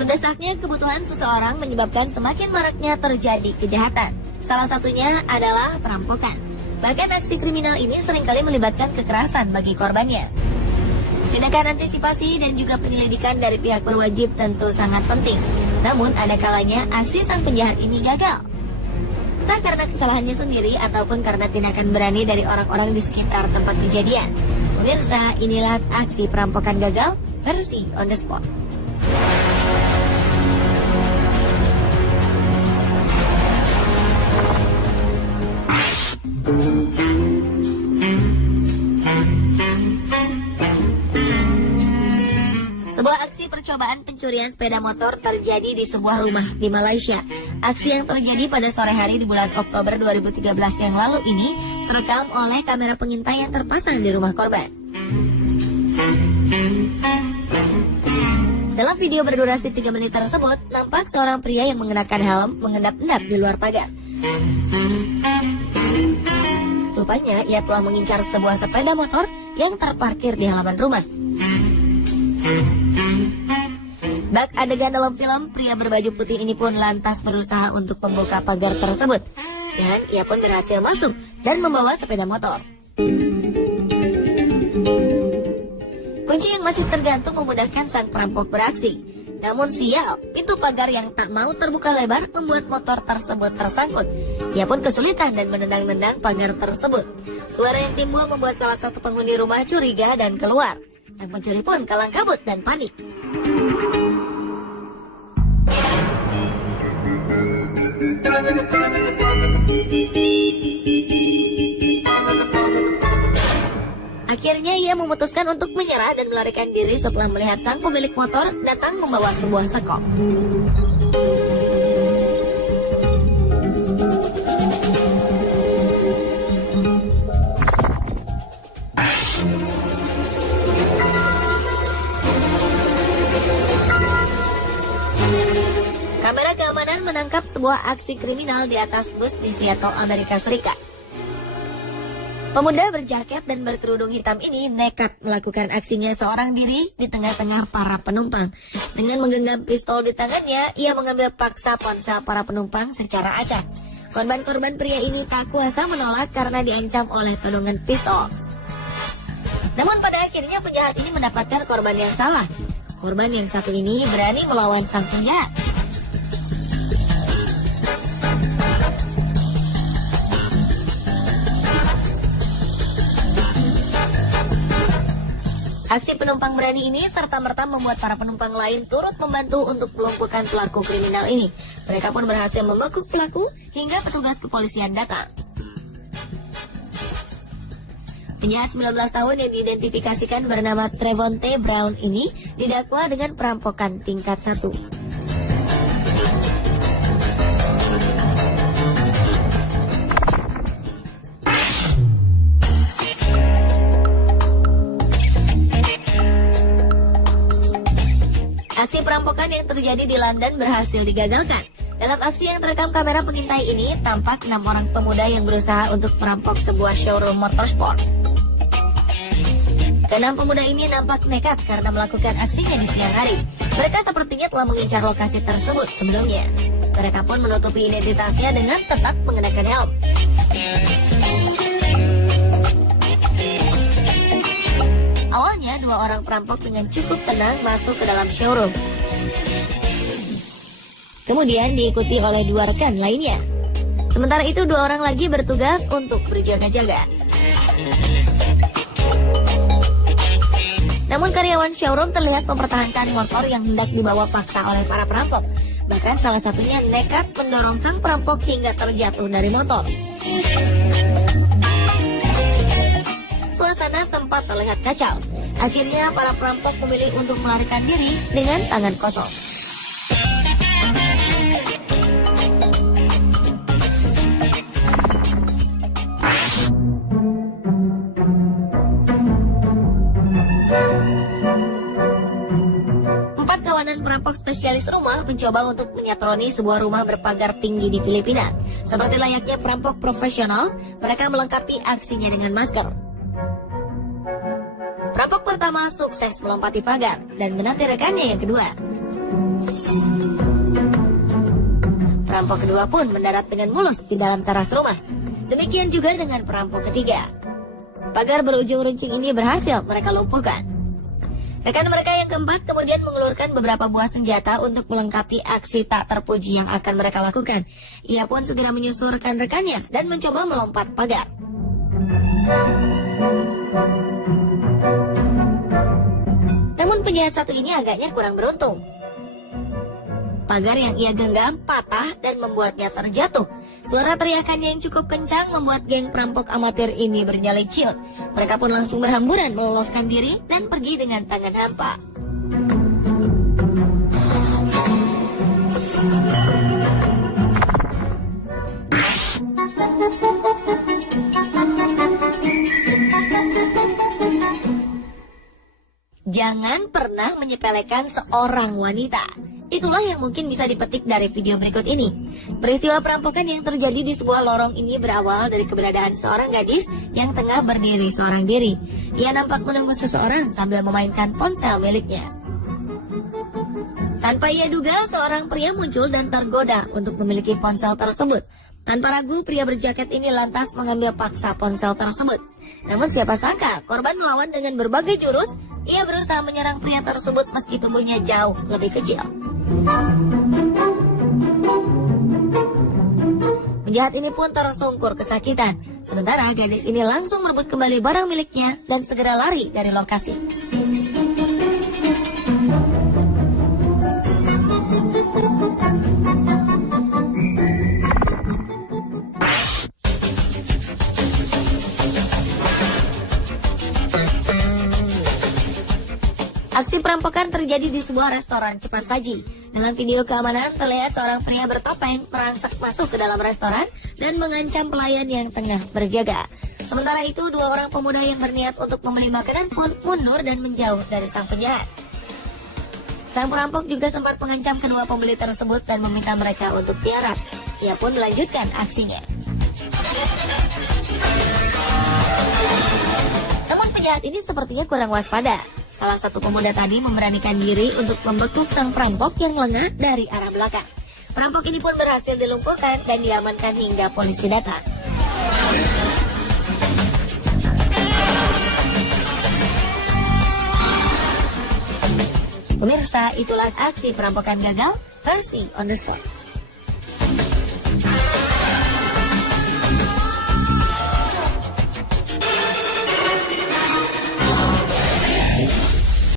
Terdesaknya kebutuhan seseorang menyebabkan semakin maraknya terjadi kejahatan. Salah satunya adalah perampokan. Bahkan aksi kriminal ini seringkali melibatkan kekerasan bagi korbannya. Tindakan antisipasi dan juga penyelidikan dari pihak berwajib tentu sangat penting. Namun ada kalanya aksi sang penjahat ini gagal. Entah karena kesalahannya sendiri ataupun karena tindakan berani dari orang-orang di sekitar tempat kejadian. Pemirsa, inilah aksi perampokan gagal versi on the spot. Sebuah aksi percobaan pencurian sepeda motor terjadi di sebuah rumah di Malaysia. Aksi yang terjadi pada sore hari di bulan Oktober 2013 yang lalu ini terekam oleh kamera pengintai yang terpasang di rumah korban. Dalam video berdurasi 3 menit tersebut, nampak seorang pria yang mengenakan helm mengendap-endap di luar pagar. Rupanya ia telah mengincar sebuah sepeda motor yang terparkir di halaman rumah. Bak adegan dalam film, pria berbaju putih ini pun lantas berusaha untuk membuka pagar tersebut. Dan ia pun berhasil masuk dan membawa sepeda motor. Kunci yang masih tergantung memudahkan sang perampok beraksi. Namun sial, pintu pagar yang tak mau terbuka lebar membuat motor tersebut tersangkut. Ia pun kesulitan dan menendang-nendang pagar tersebut. Suara yang timbul membuat salah satu penghuni rumah curiga dan keluar. Sang pencuri pun kalang kabut dan panik. Akhirnya ia memutuskan untuk menyerah dan melarikan diri setelah melihat sang pemilik motor datang membawa sebuah sekop. Kamera keamanan menangkap sebuah aksi kriminal di atas bus di Seattle, Amerika Serikat. Pemuda berjaket dan berkerudung hitam ini nekat melakukan aksinya seorang diri di tengah-tengah para penumpang. Dengan menggenggam pistol di tangannya, ia mengambil paksa ponsel para penumpang secara acak. Korban-korban pria ini tak kuasa menolak karena diancam oleh todongan pistol. Namun pada akhirnya penjahat ini mendapatkan korban yang salah. Korban yang satu ini berani melawan sang penjahat. Aksi penumpang berani ini serta-merta membuat para penumpang lain turut membantu untuk melumpuhkan pelaku kriminal ini. Mereka pun berhasil membekuk pelaku hingga petugas kepolisian datang. Penjahat 19 tahun yang diidentifikasikan bernama Trevonte Brown ini didakwa dengan perampokan tingkat 1. Aksi perampokan yang terjadi di London berhasil digagalkan. Dalam aksi yang terekam kamera pengintai ini, tampak 6 orang pemuda yang berusaha untuk merampok sebuah showroom motorsport. Keenam pemuda ini nampak nekat karena melakukan aksinya di siang hari. Mereka sepertinya telah mengincar lokasi tersebut sebelumnya. Mereka pun menutupi identitasnya dengan tetap mengenakan helm. Awalnya, 2 orang perampok dengan cukup tenang masuk ke dalam showroom. Kemudian diikuti oleh 2 rekan lainnya. Sementara itu 2 orang lagi bertugas untuk berjaga-jaga. Namun karyawan showroom terlihat mempertahankan motor yang hendak dibawa paksa oleh para perampok. Bahkan salah satunya nekat mendorong sang perampok hingga terjatuh dari motor. Suasana sempat terlihat kacau. Akhirnya para perampok memilih untuk melarikan diri dengan tangan kosong. Perampok spesialis rumah mencoba untuk menyatroni sebuah rumah berpagar tinggi di Filipina. Seperti layaknya perampok profesional, mereka melengkapi aksinya dengan masker. Perampok pertama sukses melompati pagar dan menanti rekannya yang kedua. Perampok kedua pun mendarat dengan mulus di dalam teras rumah. Demikian juga dengan perampok ketiga. Pagar berujung runcing ini berhasil mereka lumpuhkan. Rekan mereka yang keempat kemudian mengeluarkan beberapa buah senjata untuk melengkapi aksi tak terpuji yang akan mereka lakukan. Ia pun segera menyusul rekan-rekannya dan mencoba melompat pagar. Namun penjahat satu ini agaknya kurang beruntung. Pagar yang ia genggam patah dan membuatnya terjatuh. Suara teriakannya yang cukup kencang membuat geng perampok amatir ini bernyali ciut. Mereka pun langsung berhamburan meloloskan diri dan pergi dengan tangan hampa. Jangan pernah menyepelekan seorang wanita. Itulah yang mungkin bisa dipetik dari video berikut ini. Peristiwa perampokan yang terjadi di sebuah lorong ini berawal dari keberadaan seorang gadis yang tengah berdiri seorang diri. Ia nampak menunggu seseorang sambil memainkan ponsel miliknya. Tanpa ia duga, seorang pria muncul dan tergoda untuk memiliki ponsel tersebut. Tanpa ragu, pria berjaket ini lantas mengambil paksa ponsel tersebut. Namun siapa sangka, korban melawan dengan berbagai jurus. Ia berusaha menyerang pria tersebut meski tubuhnya jauh lebih kecil. Penjahat ini pun tersungkur kesakitan. Sementara gadis ini langsung merebut kembali barang miliknya dan segera lari dari lokasi. Aksi perampokan terjadi di sebuah restoran cepat saji. Dalam video keamanan terlihat seorang pria bertopeng merangsak masuk ke dalam restoran dan mengancam pelayan yang tengah berjaga. Sementara itu, dua orang pemuda yang berniat untuk membeli makanan pun mundur dan menjauh dari sang penjahat. Sang perampok juga sempat mengancam kedua pembeli tersebut dan meminta mereka untuk tiarap. Ia pun melanjutkan aksinya. Namun penjahat ini sepertinya kurang waspada. Salah satu pemuda tadi memberanikan diri untuk membekuk sang perampok yang lengah dari arah belakang. Perampok ini pun berhasil dilumpuhkan dan diamankan hingga polisi datang. Pemirsa, itulah aksi perampokan gagal versi On The Spot.